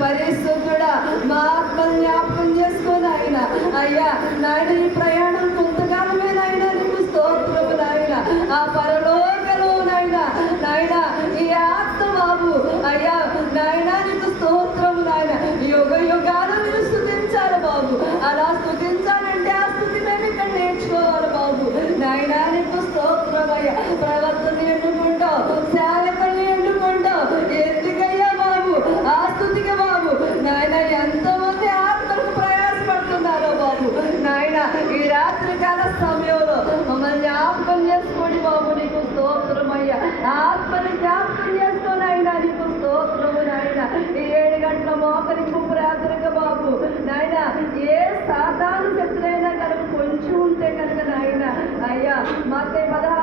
పరిశుద్ధుడా మా ఆత్మను జ్ఞాపకం చేసుకొని ఆయన అయ్యా నాయన ఈ ప్రయాణం కొంతకాలమే నాయన నీకు స్తోత్రము నాయన ఆ పరలోకలో నాయన ఈ ఆత్మ బాబు అయ్యా నాయన నీకు స్తోత్రము నాయన యుగ యుగాలు నేను స్తుతించాలి బాబు అలా స్తుతించాలంటే ఆ స్థుతి మేము ఇక్కడ నేర్చుకోవాలి బాబు నాయన నీకు స్తోత్రం అయ్యా ప్రవర్తన ఎన్నుకుంటావు సేవకుల్ని ఎన్నుకుంటావు ఎందుకయ్యా బాబు ఆ స్థుతికి బాబు నాయన ఎంతోమంది ఆత్మలకు ప్రయాసపడుతున్నారో బాబు నాయన ఈ రాత్రికాల సమయంలో మమ్మల్ని జ్ఞాపకం చేసుకోండి బాబు నీకు స్తోత్రమయ్యా ఆత్మని జ్ఞాపకం చేసుకోని అయినా నీకు స్తోత్రము నాయన ఈ 7 గంటల మోకరింపు ప్రార్థనగా బాబు నాయన ఏ సాధారణ శక్తులైనా కనుక కొంచెం ఉంటే కనుక నాయన అయ్యా మాకే 16